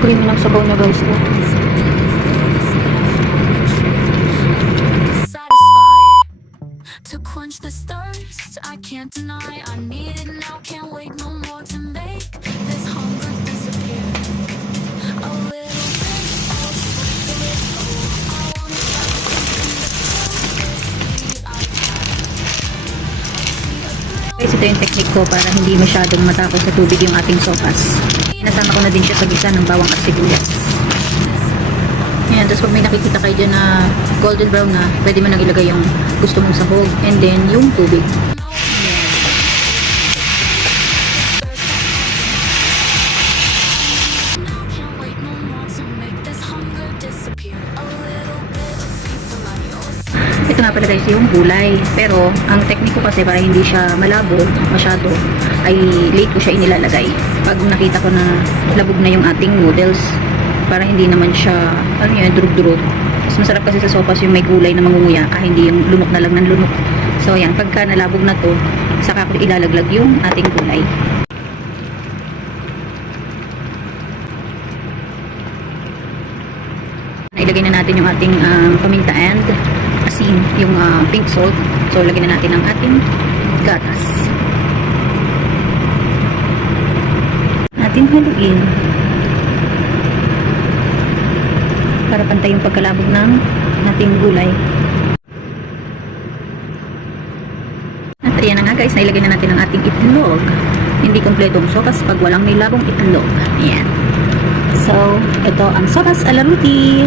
creamy ng sabaw niya guys. Oh. To quench the thirst, I can't deny I need it now, can't wait no more to make this hunger disappear. A little bit of sweet, I want Guys, ito yung technique ko para hindi masyadong matapos sa tubig yung ating sopas. Nasama ko na din siya sa gisa ng bawang at sibuyas. Ayan, tapos pag may nakikita kayo dyan na golden brown na, pwede mo nang ilagay yung gusto mong sahog. And then, yung tubig. Ito nga pala guys yung gulay. Pero, ang technique ko kasi para hindi siya malabo masyado, ay late ko siya inilalagay. Pag nakita ko na labog na yung ating noodles, para hindi naman siya, ano yun, durug-durug. Mas masarap kasi sa sopas yung may gulay na mangunguya, hindi yung lunok na lang ng lunok. So, ayan, pagka nalabog na to, saka ko ilalaglag yung ating gulay. Ilagay na natin yung ating paminta and asin, yung pink salt. So, lagyan na natin ang ating gatas. Natin haluin para pantay yung pagkalabog ng ating gulay. At ayan na nga guys, nailagay na natin ang ating itlog. Hindi kompletong sopas pag walang may labong itlog. Ayan. So, ito ang sopas ala ruti.